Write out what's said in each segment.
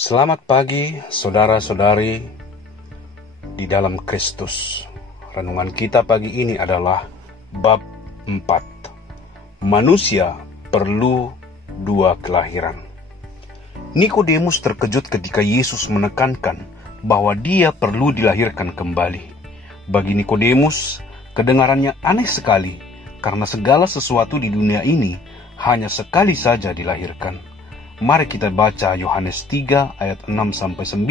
Selamat pagi, saudara-saudari di dalam Kristus. Renungan kita pagi ini adalah bab 4. Manusia perlu dua kelahiran. Nikodemus terkejut ketika Yesus menekankan bahwa dia perlu dilahirkan kembali. Bagi Nikodemus, kedengarannya aneh sekali karena segala sesuatu di dunia ini hanya sekali saja dilahirkan. Mari kita baca Yohanes 3 ayat 6-9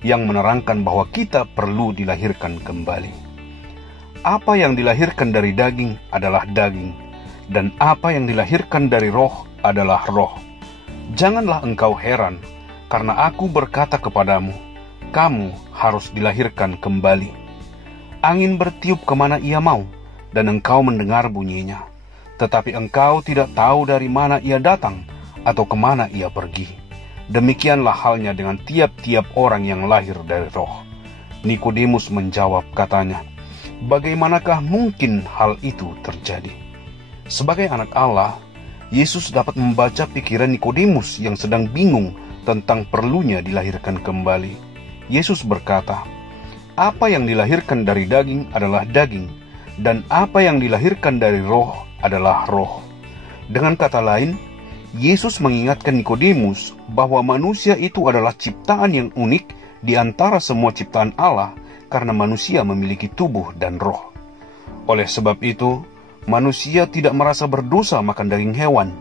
yang menerangkan bahwa kita perlu dilahirkan kembali. Apa yang dilahirkan dari daging adalah daging, dan apa yang dilahirkan dari roh adalah roh. Janganlah engkau heran, karena aku berkata kepadamu, kamu harus dilahirkan kembali. Angin bertiup kemana ia mau, dan engkau mendengar bunyinya. Tetapi engkau tidak tahu dari mana ia datang, atau kemana ia pergi. Demikianlah halnya dengan tiap-tiap orang yang lahir dari roh. Nikodemus menjawab, katanya, bagaimanakah mungkin hal itu terjadi? Sebagai anak Allah, Yesus dapat membaca pikiran Nikodemus yang sedang bingung tentang perlunya dilahirkan kembali. Yesus berkata, apa yang dilahirkan dari daging adalah daging, dan apa yang dilahirkan dari roh adalah roh. Dengan kata lain, Yesus mengingatkan Nikodemus bahwa manusia itu adalah ciptaan yang unik di antara semua ciptaan Allah karena manusia memiliki tubuh dan roh. Oleh sebab itu, manusia tidak merasa berdosa makan daging hewan,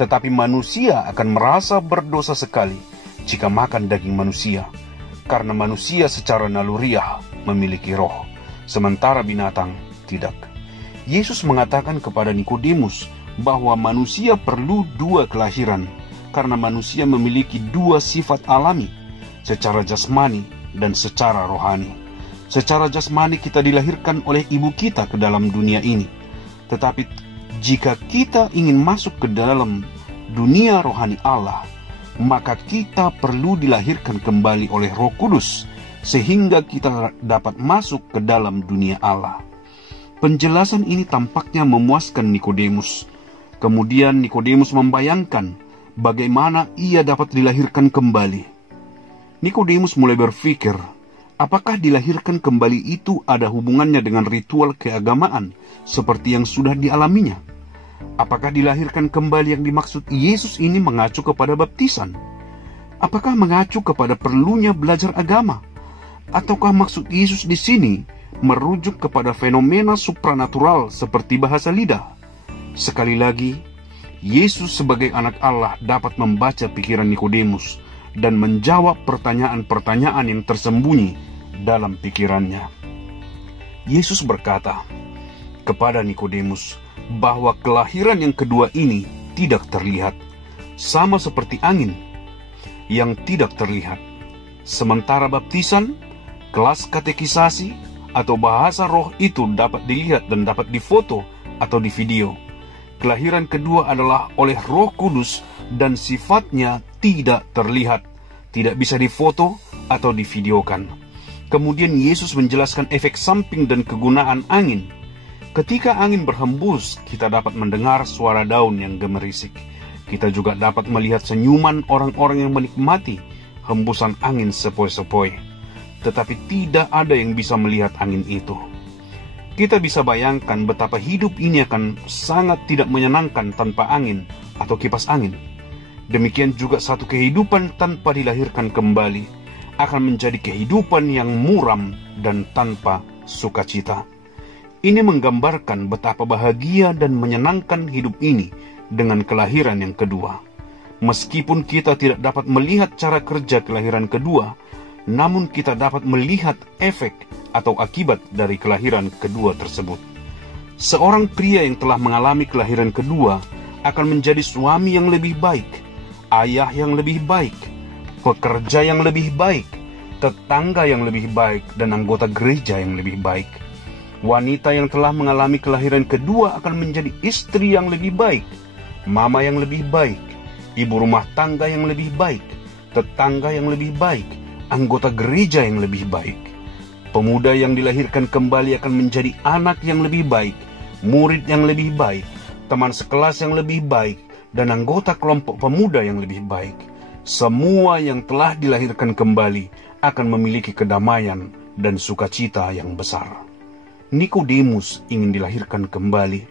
tetapi manusia akan merasa berdosa sekali jika makan daging manusia, karena manusia secara naluriah memiliki roh, sementara binatang tidak. Yesus mengatakan kepada Nikodemus bahwa manusia perlu dua kelahiran karena manusia memiliki dua sifat alami, secara jasmani dan secara rohani. Secara jasmani kita dilahirkan oleh ibu kita ke dalam dunia ini. Tetapi jika kita ingin masuk ke dalam dunia rohani Allah, maka kita perlu dilahirkan kembali oleh Roh Kudus sehingga kita dapat masuk ke dalam dunia Allah. Penjelasan ini tampaknya memuaskan Nikodemus. Kemudian Nikodemus membayangkan bagaimana ia dapat dilahirkan kembali. Nikodemus mulai berpikir, apakah dilahirkan kembali itu ada hubungannya dengan ritual keagamaan seperti yang sudah dialaminya? Apakah dilahirkan kembali yang dimaksud Yesus ini mengacu kepada baptisan? Apakah mengacu kepada perlunya belajar agama? Ataukah maksud Yesus di sini merujuk kepada fenomena supranatural seperti bahasa lidah? Sekali lagi, Yesus sebagai anak Allah dapat membaca pikiran Nikodemus dan menjawab pertanyaan-pertanyaan yang tersembunyi dalam pikirannya. Yesus berkata kepada Nikodemus bahwa kelahiran yang kedua ini tidak terlihat, sama seperti angin yang tidak terlihat. Sementara baptisan, kelas katekisasi, atau bahasa roh itu dapat dilihat dan dapat difoto atau di video. Kelahiran kedua adalah oleh Roh Kudus dan sifatnya tidak terlihat, tidak bisa difoto atau divideokan. Kemudian Yesus menjelaskan efek samping dan kegunaan angin. Ketika angin berhembus, kita dapat mendengar suara daun yang gemerisik. Kita juga dapat melihat senyuman orang-orang yang menikmati hembusan angin sepoi-sepoi. Tetapi tidak ada yang bisa melihat angin itu. Kita bisa bayangkan betapa hidup ini akan sangat tidak menyenangkan tanpa angin atau kipas angin. Demikian juga satu kehidupan tanpa dilahirkan kembali akan menjadi kehidupan yang muram dan tanpa sukacita. Ini menggambarkan betapa bahagia dan menyenangkan hidup ini dengan kelahiran yang kedua. Meskipun kita tidak dapat melihat cara kerja kelahiran kedua, namun kita dapat melihat efek atau akibat dari kelahiran kedua tersebut. Seorang pria yang telah mengalami kelahiran kedua akan menjadi suami yang lebih baik, ayah yang lebih baik, pekerja yang lebih baik, tetangga yang lebih baik, dan anggota gereja yang lebih baik. Wanita yang telah mengalami kelahiran kedua akan menjadi istri yang lebih baik, mama yang lebih baik, ibu rumah tangga yang lebih baik, tetangga yang lebih baik, anggota gereja yang lebih baik. Pemuda yang dilahirkan kembali akan menjadi anak yang lebih baik, murid yang lebih baik, teman sekelas yang lebih baik, dan anggota kelompok pemuda yang lebih baik. semua yang telah dilahirkan kembali akan memiliki kedamaian dan sukacita yang besar. Nikodemus ingin dilahirkan kembali.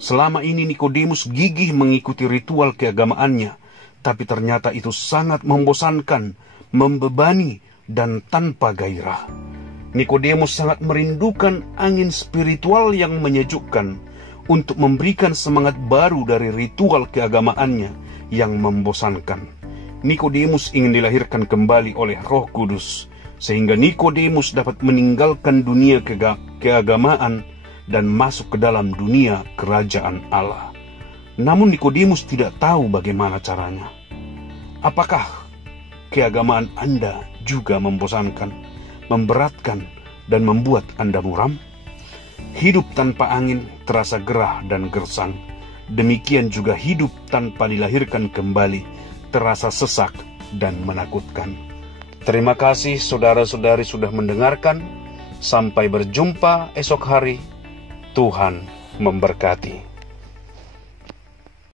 Selama ini Nikodemus gigih mengikuti ritual keagamaannya, tapi ternyata itu sangat membosankan, membebani, dan tanpa gairah. Nikodemus sangat merindukan angin spiritual yang menyejukkan untuk memberikan semangat baru dari ritual keagamaannya yang membosankan. Nikodemus ingin dilahirkan kembali oleh Roh Kudus, sehingga Nikodemus dapat meninggalkan dunia keagamaan dan masuk ke dalam dunia kerajaan Allah. Namun Nikodemus tidak tahu bagaimana caranya. Apakah keagamaan Anda juga membosankan, memberatkan, dan membuat Anda muram? Hidup tanpa angin terasa gerah dan gersang. Demikian juga hidup tanpa dilahirkan kembali terasa sesak dan menakutkan. Terima kasih saudara-saudari sudah mendengarkan. Sampai berjumpa esok hari. Tuhan memberkati.